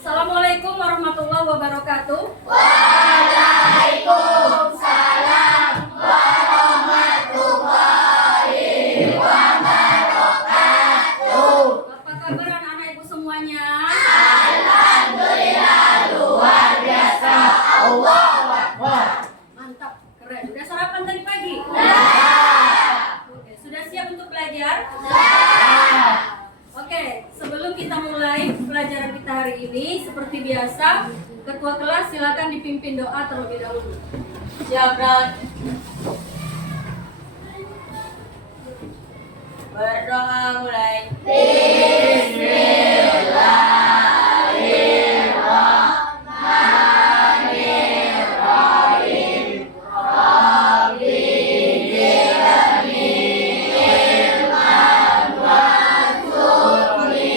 Assalamualaikum warahmatullahi wabarakatuh. Waalaikumsalam warahmatullahi wabarakatuh. Apa kabar anak-anak ibu semuanya? Alhamdulillah luar biasa. Allahu Akbar. Mantap, keren. Udah sarapan tadi pagi? Oke, sudah siap untuk belajar? Oke, sebelum kita mulai pelajaran kita hari ini, seperti biasa, ketua kelas silakan dipimpin doa terlebih dahulu. Siap, Ron. Berdoa mulai. Bismillahirrahmanirrahim. Rabbi zidni ilman warzuqni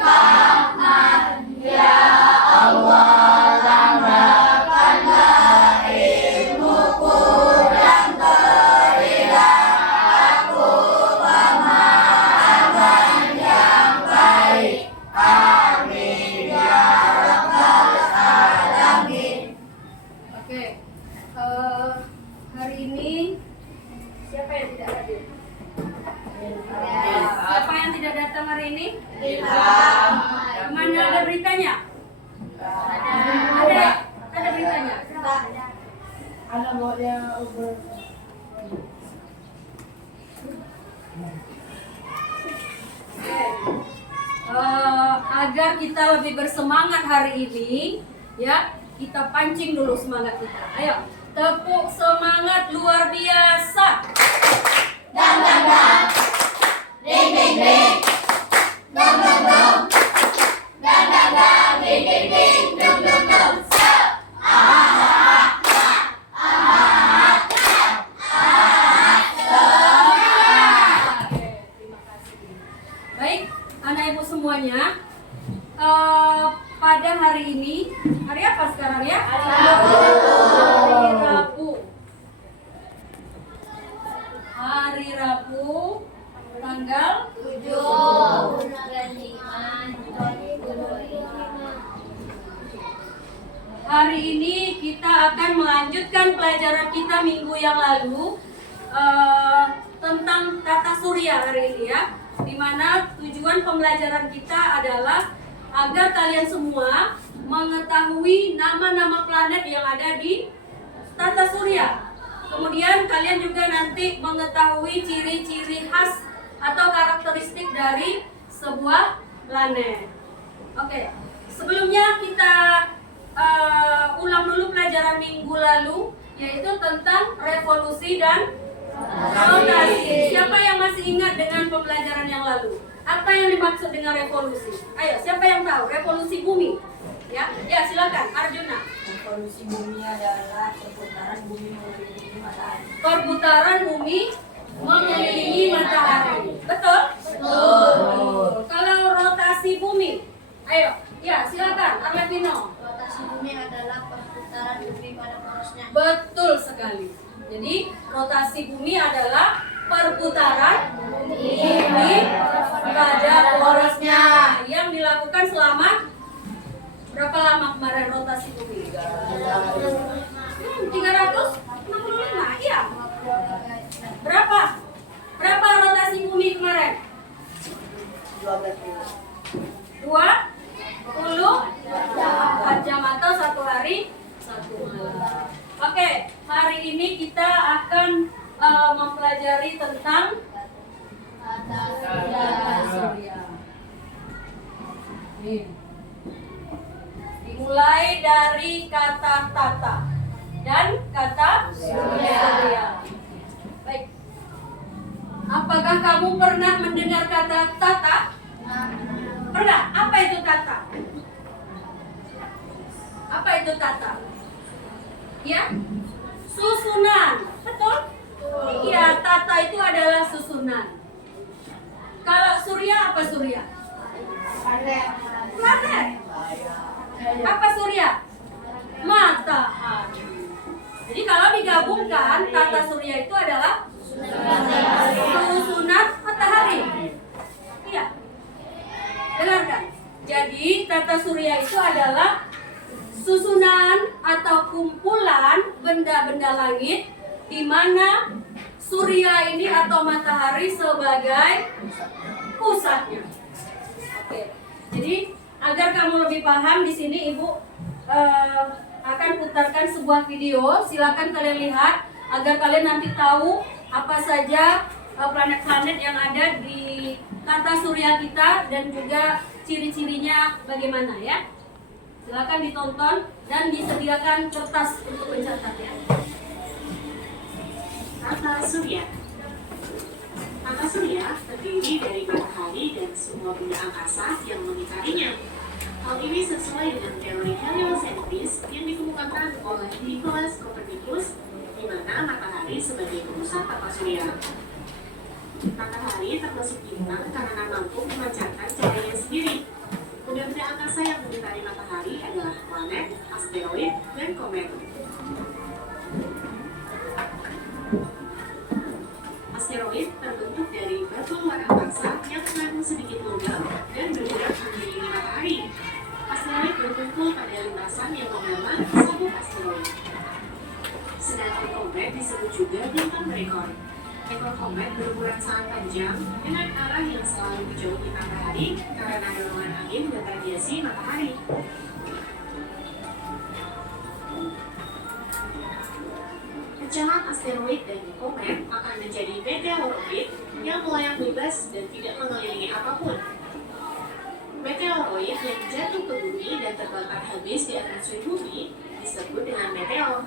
fahman. Ya Allah, tambahkanlah ilmuku dan berilah aku pemahaman yang baik. Amin ya rabbal alamin. Oke, hari ini siapa yang tidak hadir? Siapa yang tidak datang hari ini? Mana ada beritanya? Ada beritanya. Ada boleh Agar kita lebih bersemangat hari ini, ya, kita pancing dulu semangat kita. Ayo, tepuk semangat luar biasa. dang dang dang, ding ding ding, dong dong dong, dang dang dang, ding ding ding, dong dong dong. Oke, terima kasih. Baik, anak ibu semuanya, pada hari ini, hari apa sekarang ya? Hari Rabu. Hari Rabu, tanggal 7 Hari ini kita akan melanjutkan pelajaran kita minggu yang lalu tentang tata surya hari ini ya. Dimana tujuan pembelajaran kita adalah agar kalian semua mengetahui nama-nama planet yang ada di tata surya. Kemudian kalian juga nanti mengetahui ciri-ciri khas atau karakteristik dari sebuah planet. Oke, sebelumnya kita ulang dulu pelajaran minggu lalu, yaitu tentang revolusi dan rotasi. Siapa yang masih ingat dengan pembelajaran yang lalu? Apa yang dimaksud dengan revolusi? Ayo, siapa yang tahu? Revolusi bumi. Ya, silakan Arjuna. Revolusi bumi adalah perputaran bumi mengelilingi matahari. Perputaran bumi mengelilingi matahari. Betul? Betul. Kalau rotasi bumi, ayo, ya silakan Arlevino. Rotasi bumi adalah perputaran bumi pada porosnya. Betul sekali. Jadi rotasi bumi adalah perputaran bumi pada porosnya yang dilakukan selama berapa lama kemarin rotasi bumi? 365. Iya. Berapa? Berapa rotasi bumi kemarin? 24 jam atau satu hari satu malam. Oke, hari ini kita akan mempelajari tentang tata surya. Nih. Dimulai dari kata tata dan kata surya. Baik. Apakah kamu pernah mendengar kata tata? Pernah? Apa itu tata? Apa itu tata? Ya? Susunan. Betul? Iya, tata itu adalah susunan. Kalau surya, apa surya? Planet. Apa surya? Matahari. Jadi kalau digabungkan, tata surya itu adalah susunan matahari. Iya. Dengarkan. Jadi tata surya itu adalah susunan atau kumpulan benda-benda langit di mana surya ini atau matahari sebagai pusatnya. Oke. Jadi agar kamu lebih paham, di sini Ibu akan putarkan sebuah video. Silakan kalian lihat agar kalian nanti tahu apa saja planet-planet yang ada di tata surya kita dan juga ciri-cirinya bagaimana ya. Silakan ditonton dan disediakan kertas untuk mencatat ya. Tata surya. Tata surya terdiri dari matahari dan semua benda angkasa yang mengitarinya. Hal ini sesuai dengan teori heliosentris yang dikemukakan oleh Nicolaus Copernicus, di mana matahari sebagai pusat tata surya. Matahari termasuk bintang karena mampu memancarkan cahayanya sendiri. Benda-benda angkasa yang mengitari matahari adalah planet, asteroid, dan komet. Asteroid terbentuk dari batu luar angkasa yang mengandung sedikit logam dan bergerak mengelilingi matahari. Asteroid berkumpul pada lintasan yang bernama sabuk asteroid. Sedangkan komet disebut juga bintang berekor. Ekor komet berukuran sangat panjang dengan arah yang selalu menjauhi matahari karena dorongan angin dan radiasi matahari. Pecahan asteroid dan komet akan menjadi meteoroid yang melayang bebas dan tidak mengelilingi apapun. Meteoroid yang jatuh ke bumi dan terbakar habis di atmosfer bumi disebut dengan meteor.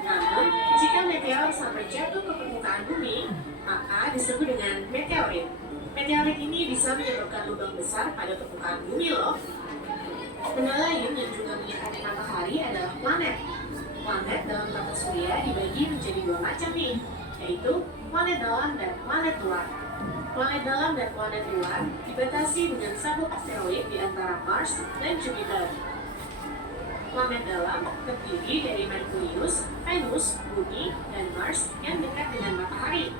Namun, jika meteor sampai jatuh ke permukaan bumi, maka disebut dengan meteorit. Meteorit ini bisa menyebabkan lubang besar pada permukaan bumi loh. Benda lain yang juga mengitari matahari adalah planet. Planet dalam tata surya dibagi menjadi dua macam nih, yaitu planet dalam dan planet luar. Planet dalam dan planet luar dibatasi dengan sabuk asteroid di antara Mars dan Jupiter. Planet dalam terdiri dari Merkurius, Venus, Bumi, dan Mars yang dekat dengan matahari.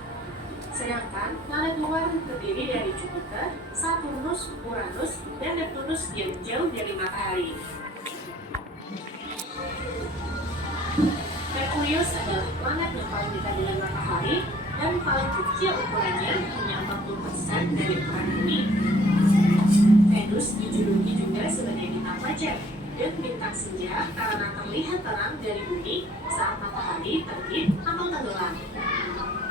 Sedangkan planet luar terdiri dari Jupiter, Saturnus, Uranus, dan Neptunus yang jauh dari matahari. Merkurius adalah planet yang paling dekat dengan matahari dan paling kecil ukurannya, hanya 40% dari ukuran bumi. Venus dijuluki juga sebagai bintang fajar dan bintang senja karena terlihat terang dari bumi saat matahari terbit atau tenggelam.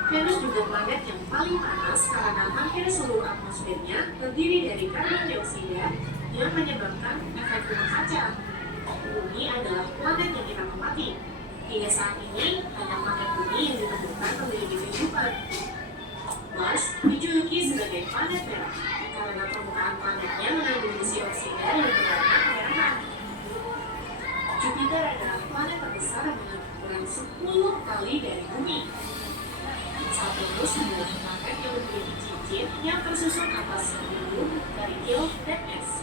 Venus juga planet yang paling panas karena hampir seluruh atmosfernya terdiri dari karbon dioksida yang menyebabkan efek rumah kaca. Bumi adalah planet yang kita amati. Hingga saat ini, hanya planet bumi yang ditemukan memiliki kehidupan. Mars dijuluki sebagai planet merah karena permukaan planetnya mengandung besi oksida yang berwarna kemerahan. Jupiter adalah planet terbesar dengan ukuran 10 kali dari bumi. Saturnus adalah planet yang memiliki cincin yang tersusun atas gunung, kerikil, dan es.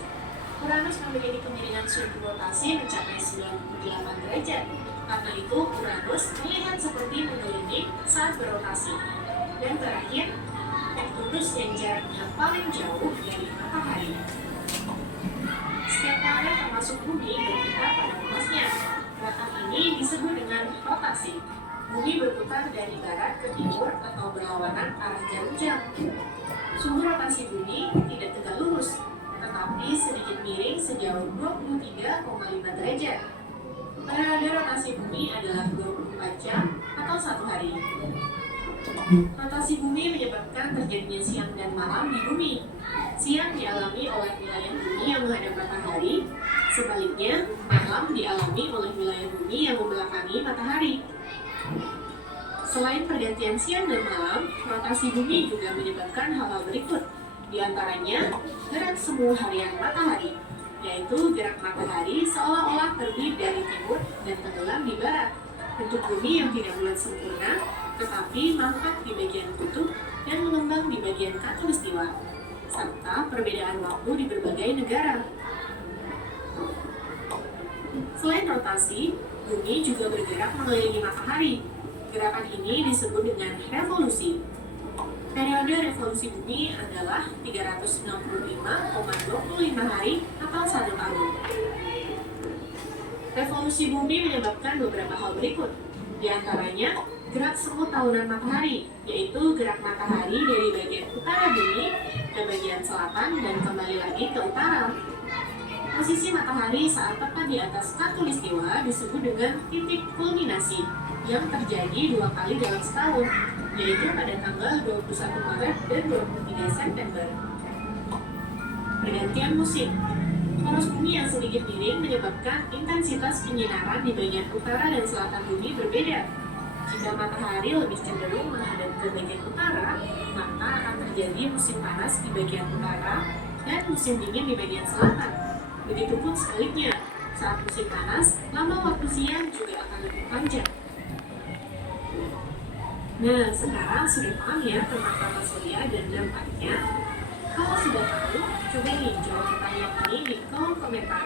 Uranus memiliki kemiringan suhu rotasi mencapai 98 derajat. Karena itu, Uranus terlihat seperti mengelilingi saat berotasi. Dan terakhir, Neptunus yang jaraknya paling jauh dari matahari. Setiap planet termasuk bumi berputar pada posnya. Gerakan ini disebut dengan rotasi. Bumi berputar dari barat ke timur atau berlawanan arah jarum jam. Suhu rotasi bumi tidak tegak lurus, tetapi sedikit miring sejauh 23,5 derajat. Periode rotasi bumi adalah 24 jam atau 1 hari. Rotasi bumi menyebabkan terjadinya siang dan malam di bumi. Siang dialami oleh wilayah bumi yang menghadap matahari, sebaliknya malam dialami oleh wilayah bumi yang membelakangi matahari. Selain pergantian siang dan malam, rotasi bumi juga menyebabkan hal-hal berikut, di antaranya gerak semu harian matahari, yaitu gerak matahari seolah-olah terbit dari timur dan tenggelam di barat. Bentuk bumi yang tidak bulat sempurna, tetapi mangkat di bagian kutub dan mengembang di bagian khatulistiwa, serta perbedaan waktu di berbagai negara. Selain rotasi, bumi juga bergerak mengelilingi matahari. Gerakan ini disebut dengan revolusi. Periode revolusi bumi adalah 365,25 hari atau 1 tahun. Revolusi bumi menyebabkan beberapa hal berikut. Di antaranya, gerak semut tahunan matahari, yaitu gerak matahari dari bagian utara bumi ke bagian selatan dan kembali lagi ke utara. Posisi matahari saat tepat di atas khatulistiwa disebut dengan titik kulminasi yang terjadi 2 kali dalam setahun, yaitu pada tanggal 21 Maret dan 23 September. Pergantian musim. Poros bumi yang sedikit miring menyebabkan intensitas penyinaran di bagian utara dan selatan bumi berbeda. Jika matahari lebih cenderung menghadap ke bagian utara, maka akan terjadi musim panas di bagian utara dan musim dingin di bagian selatan. Begitupun sebaliknya, saat musim panas, lama waktu siang juga akan lebih panjang. Nah, sekarang sudah paham ya tentang tata surya dan dampaknya? Kalau sudah tahu, coba nih jawab pertanyaan ini di kolom komentar.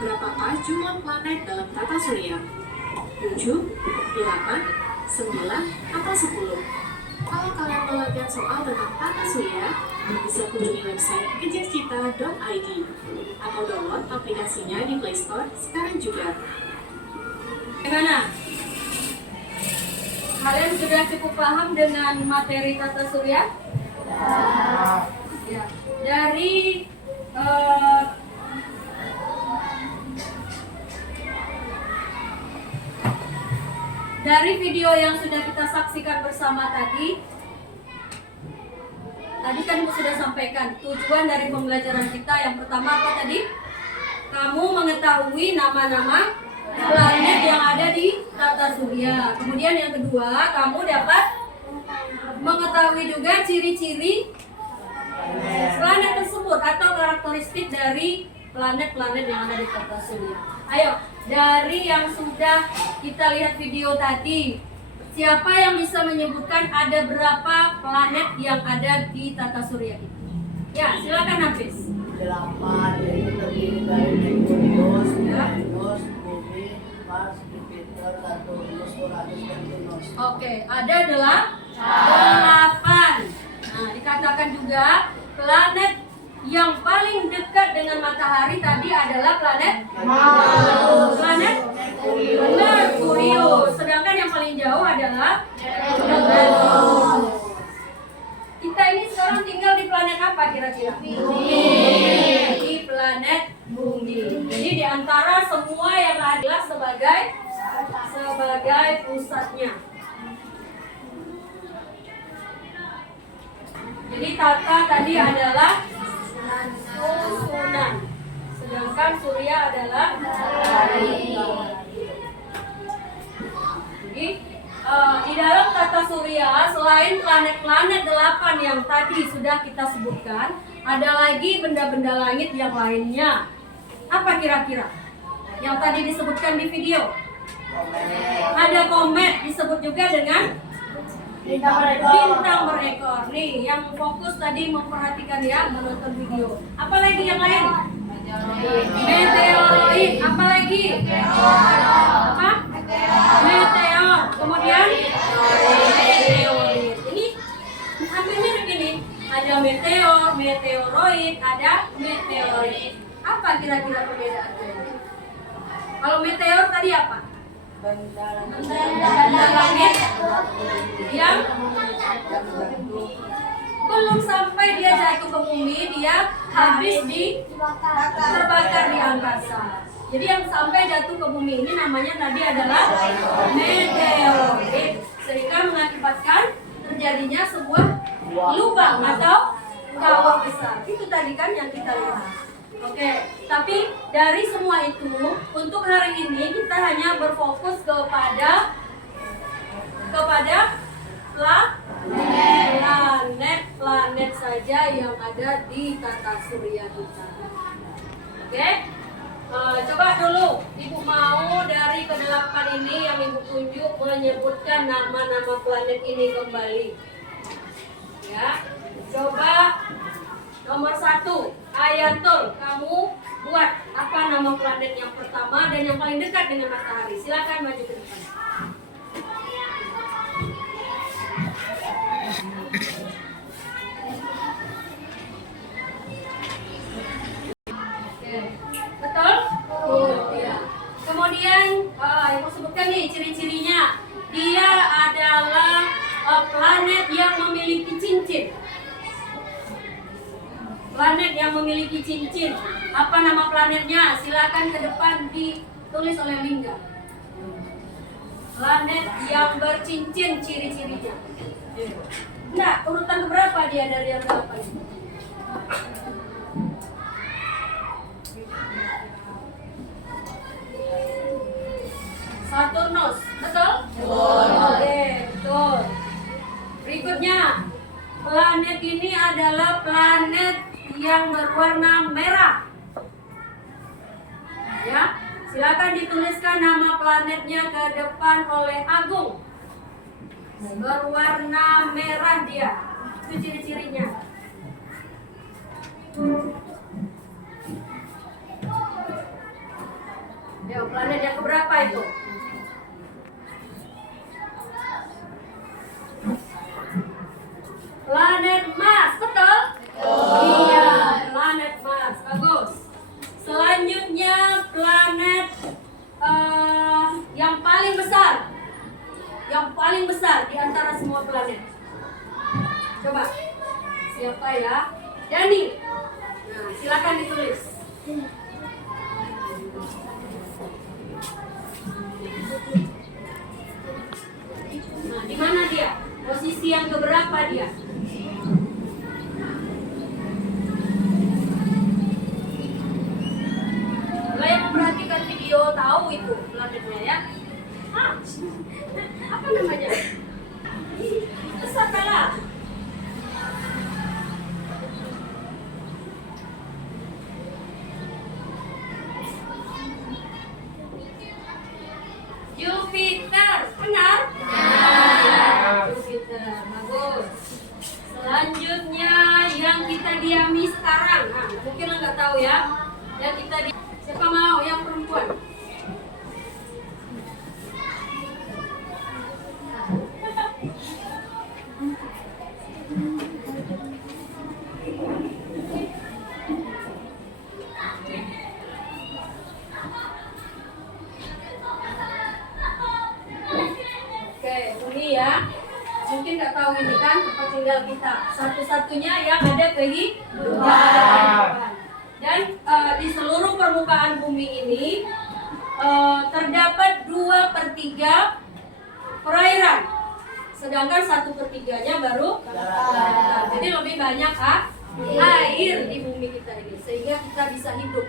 Berapakah jumlah planet dalam tata surya? 7, 8, 9, atau 10? Kalau kalian mau latihan soal tentang tata surya, bisa kunjungi website kejarcita.id atau download aplikasinya di Play Store sekarang juga. Gimana? Kalian sudah cukup paham dengan materi tata surya? Ya. Dari video yang sudah kita saksikan bersama tadi kan Ibu sudah sampaikan tujuan dari pembelajaran kita. Yang pertama apa tadi? Kamu mengetahui nama-nama planet yang ada di tata surya. Kemudian yang kedua, kamu dapat mengetahui juga ciri-ciri planet tersebut atau karakteristik dari planet-planet yang ada di tata surya. Ayo, dari yang sudah kita lihat video tadi, siapa yang bisa menyebutkan ada berapa planet yang ada di tata surya itu? Ya, silakan Hafiz. 8, yaitu terdiri dari Merkurius, Venus, Bumi, Mars, Jupiter, Saturnus, Uranus, dan Venus. Oke, ada 8. Nah, dikatakan juga planet yang paling dekat dengan matahari tadi adalah planet Merkurius. Sedangkan yang paling jauh adalah Venus. Kita ini sekarang tinggal di planet apa kira-kira? Di planet Bumi. Jadi di antara semua yang adalah sebagai pusatnya. Jadi tata tadi adalah susunan, sedangkan surya adalah hari. Jadi di dalam tata surya selain planet-planet 8 yang tadi sudah kita sebutkan, ada lagi benda-benda langit yang lainnya. Apa kira-kira yang tadi disebutkan di video? Ada komet, disebut juga dengan bintang berekor. Nih, yang fokus tadi memperhatikan ya, menonton video. Apalagi yang lain? Meteoroid. Apalagi? Apa? Meteor. Kemudian? Meteoroid. Ini hampir mirip ini. Ada meteor, meteoroid, ada meteorit. Apa kira-kira perbedaannya? Kalau meteor tadi apa? Benda langit yang belum sampai dia jatuh ke bumi, dia habis terbakar di angkasa. Jadi yang sampai jatuh ke bumi ini namanya tadi adalah meteorit, sehingga mengakibatkan terjadinya sebuah lubang atau kawah besar. Itu tadi kan yang kita lihat. Oke, tapi dari semua itu untuk hari ini kita hanya berfokus kepada planet saja yang ada di tata surya kita. Oke, coba dulu Ibu mau dari ke-8 ini yang Ibu tunjuk menyebutkan nama-nama planet ini kembali. Ya, coba. Nomor 1, Ayatul, kamu buat apa nama planet yang pertama dan yang paling dekat dengan matahari? Silakan maju ke depan. Kemudian yang mau sebutkan nih ciri-cirinya. Dia adalah planet yang memiliki cincin. Planet yang memiliki cincin. Apa nama planetnya? Silakan ke depan ditulis oleh Lingga. Planet yang bercincin ciri-cirinya. Nah, urutan keberapa dia dari yang berapa ini? Saturnus, betul? Oke, betul. Berikutnya, planet ini adalah planet yang berwarna merah. Ya, silakan dituliskan nama planetnya ke depan oleh Agung. Berwarna merah dia. Itu ciri-cirinya. Ya, planet yang keberapa itu? Planet Mars, betul? Iya, planet Mars. Bagus. Selanjutnya planet yang paling besar. Yang paling besar di antara semua planet. Coba. Siapa ya? Dani. Nah, silakan ditulis. Nah, di mana dia? Posisi yang keberapa dia? Kalau yang memperhatikan video tahu itu planetnya ya. Apa namanya? Besar kalah. Jupiter, benar? Jupiter, bagus. Selanjutnya yang kita diami sekarang, mungkin lo nggak tahu ya. Yang kita siapa mau yang perempuan? Ini ya, mungkin nggak tahu ini kan tempat tinggal kita. Satu-satunya yang ada kehidupan. Dan di seluruh permukaan bumi ini terdapat 2/3 perairan, sedangkan 1/3-nya baru daratan. Jadi lebih banyak air di bumi kita ini, sehingga kita bisa hidup.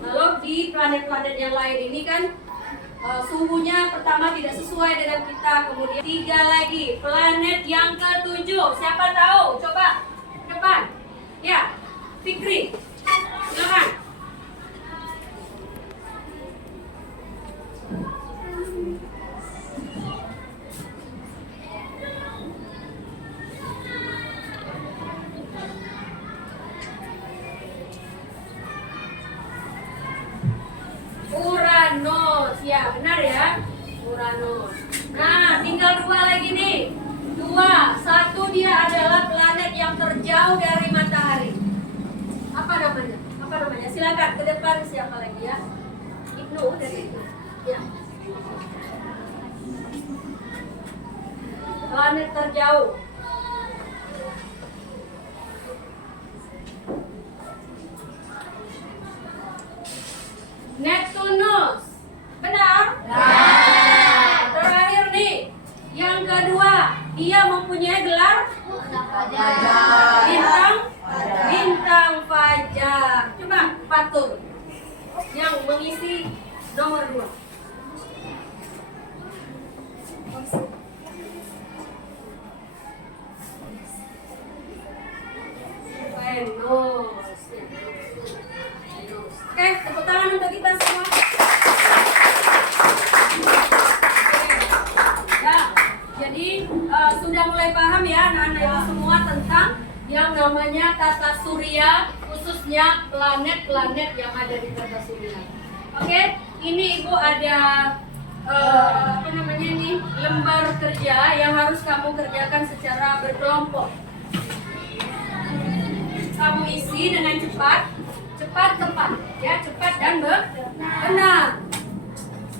Lalu di planet-planet yang lain ini kan suhunya pertama tidak sesuai dengan kita. Kemudian 3 lagi, planet yang ke-7. Siapa tahu? Coba depan. Ya, Fikri. Silakan. Uranus, ya benar ya, Uranus. Nah, tinggal 2 lagi nih. 2, 1 dia adalah planet yang terjauh dari matahari. Apa namanya? Apa namanya? Silakan ke depan siapa lagi ya? Ibnu dari itu. Ya. Planet terjauh. Neptunus, benar? Terakhir nih, yang kedua, dia mempunyai gelar bintang fajar. Coba Fatur yang mengisi nomor 2. Venus. Oke, tepuk tangan untuk kita semua. Ya, jadi sudah mulai paham ya anak-anak itu semua tentang yang namanya tata surya, khususnya planet-planet yang ada di tata surya. Oke, ini Ibu ada apa namanya ini, lembar kerja yang harus kamu kerjakan secara berkelompok. Kamu isi dengan cepat, tepat, ya, cepat dan benar.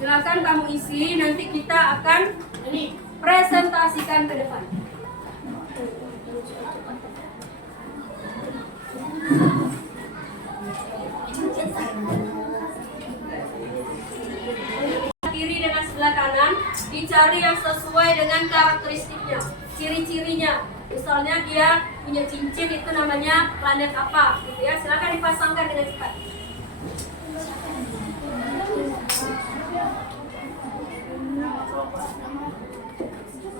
Silakan kamu isi, nanti kita akan presentasikan ke depan. Kiri dengan sebelah kanan, dicari yang sesuai dengan karakteristiknya, ciri-cirinya. Misalnya dia punya cincin, itu namanya planet apa, gitu ya. Silakan dipasangkan dengan cepat.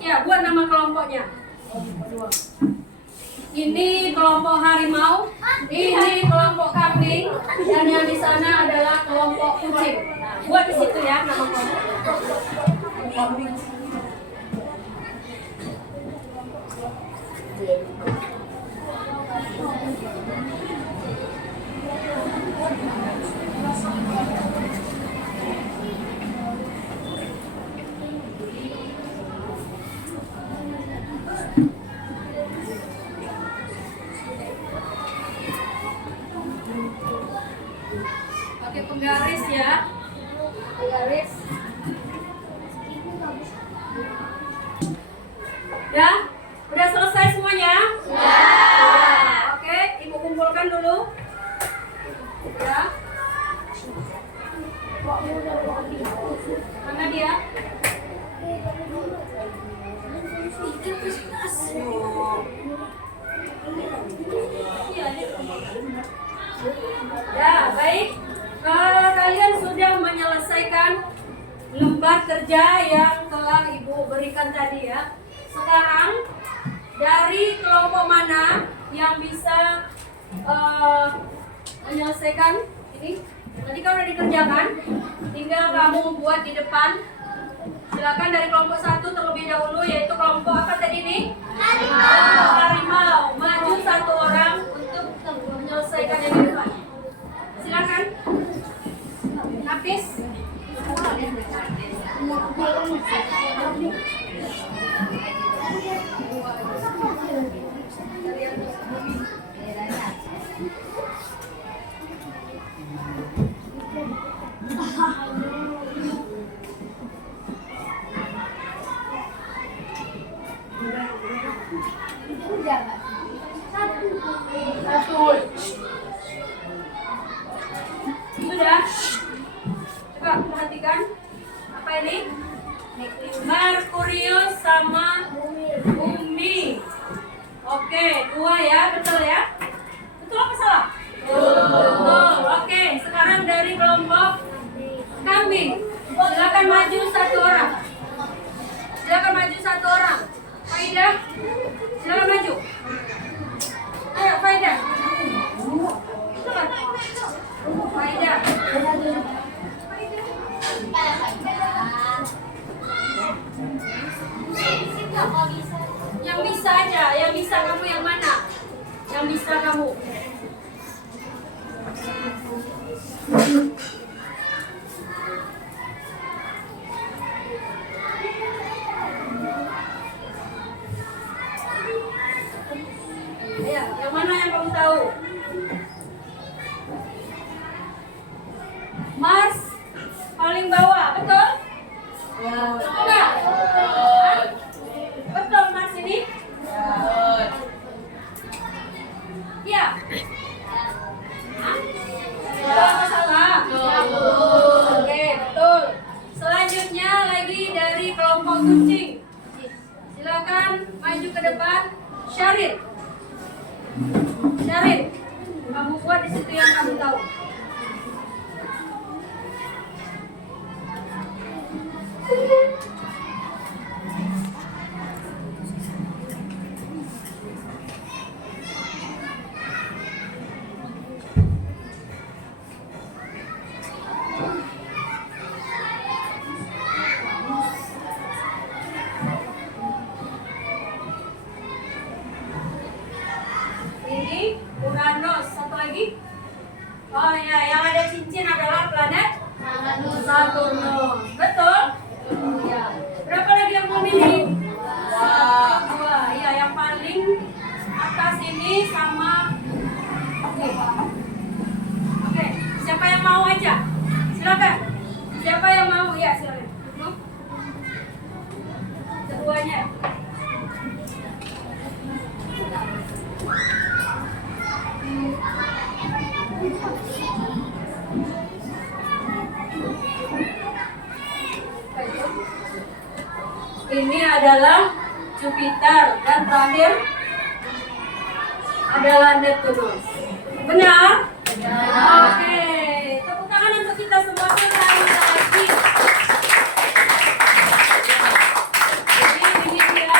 Ya, buat nama kelompoknya. Ini kelompok harimau, ini kelompok kambing, dan yang di sana adalah kelompok kucing. Nah, buat di situ ya nama kelompok. Pakai penggaris ya, penggaris. Ya, udah selesai semuanya? Ya. Oke, ibu kumpulkan dulu. Ya. Mana dia? Ya, baik. Kalian sudah menyelesaikan lembar kerja yang telah ibu berikan tadi ya. Sekarang dari kelompok mana yang bisa menyelesaikan ini? Tadi kan udah dikerjakan, tinggal kamu buat di depan. Silakan dari kelompok 1 terlebih dahulu, yaitu kelompok apa tadi nih? Harimau. Maju 1 orang untuk menyelesaikan yang di depan. Silakan. Habis. Sudah? Coba perhatikan. Apa ini? Merkurius sama Bumi. Oke, 2 ya, betul ya? Betul apa salah? Betul. Oke, sekarang dari kelompok kambing. Silakan maju 1 orang. Silakan maju 1 orang. Faidah, silakan maju. Ayo, Faidah. Faidah. Yang bisa aja, yang bisa kamu yang mana? Yang bisa kamu. Ya, yang mana yang kamu tahu? Mars paling bawah, betul? Ya. Betul nggak? Hah? Betul Mars ini? Ya. Hah? Salah apa salah? Oke, betul. Selanjutnya lagi dari kelompok kucing. Silakan maju ke depan. Syarid. Syarid, kamu buat di situ yang kamu tahu. Ini Uranus, satu lagi. Oh ya, yang ada cincin adalah planet Saturnus. Betul? Ya. Berapa lagi yang mau milih? 2. Ya, yang paling atas ini sama. Oke. Siapa yang mau aja? Silakan. Siapa yang mau? Ya, ini adalah Jupiter dan terakhir adalah Neptunus. Benar? Oke, tepuk tangan untuk kita semua sekali lagi. Jadi ini dia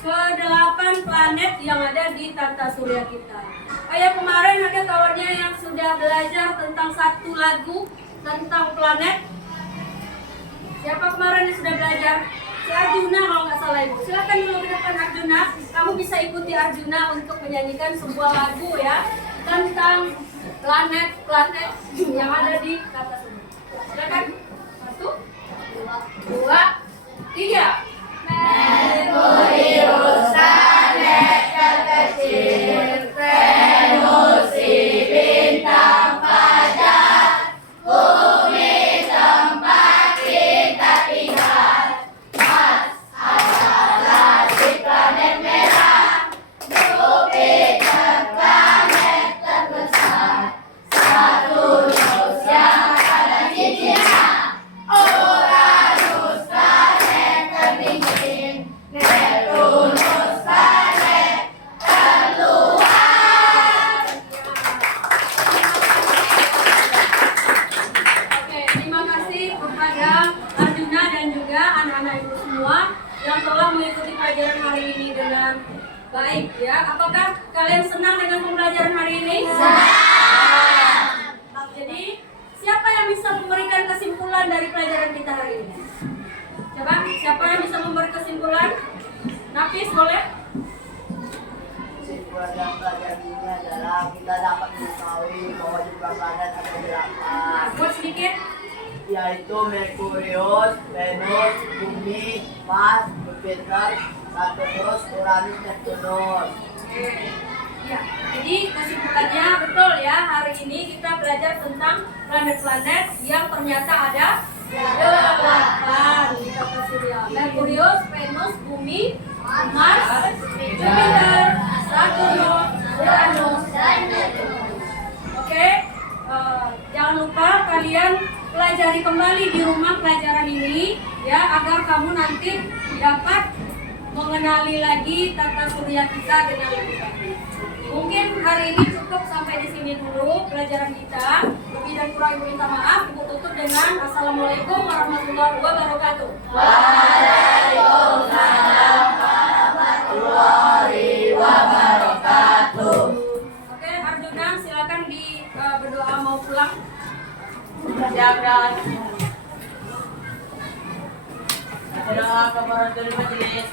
ke-8 planet yang ada di tata surya kita. Kayak kemarin ada kawannya yang sudah belajar tentang satu lagu tentang planet. Siapa kemarin yang sudah belajar? Si Arjuna kalau nggak salah ibu. Silakan dulu ke depan Arjuna. Kamu bisa ikuti Arjuna untuk menyanyikan sebuah lagu ya tentang planet-planet yang ada di tata surya. Silakan. 1, 2, 3. Merkurius planet terkecil, Venus si bintang fajar, Bumi tempat kita tinggal, Mars adalah si planet merah, Jupiter planet terbesar, Saturnus yang ada cincinnya, Uranus planet terpinggir, Neptunus planet terluar. Oke, terima kasih kepada Arjuna dan juga anak-anak ibu semua yang telah mengikuti pelajaran hari ini dengan baik ya. Apakah kalian senang dengan pembelajaran hari ini? Jadi, siapa yang bisa memberikan kesimpulan dari pelajaran kita hari ini? Coba, siapa yang bisa memberi kesimpulan? Nafis, boleh? Kesimpulan dari pelajaran ini adalah kita dapat mengetahui bahwa jumlah planet ada 8, Buat sedikit. yaitu Merkurius, Venus, Bumi, Mars, Jupiter, Saturnus, Uranus, Neptunus. Ya, jadi kesimpulannya betul ya, hari ini kita belajar tentang planet-planet yang ternyata ada 8 di tata surya. Merkurius, Venus, Bumi, Mars, Jupiter, Saturnus, Uranus, dan Neptunus. Oke, jangan lupa kalian pelajari kembali di rumah pelajaran ini ya, agar kamu nanti dapat mengenali lagi tata surya kita dengan lebih baik. Mungkin hari ini cukup sampai di sini dulu pelajaran kita. Lebih dan kurang ibu minta maaf. Ibu tutup dengan Assalamualaikum warahmatullahi wabarakatuh. Waalaikumsalam warahmatullahi wabarakatuh. Oke, Arjuna silakan berdoa mau pulang. Siapkan. Doa kepada majelis.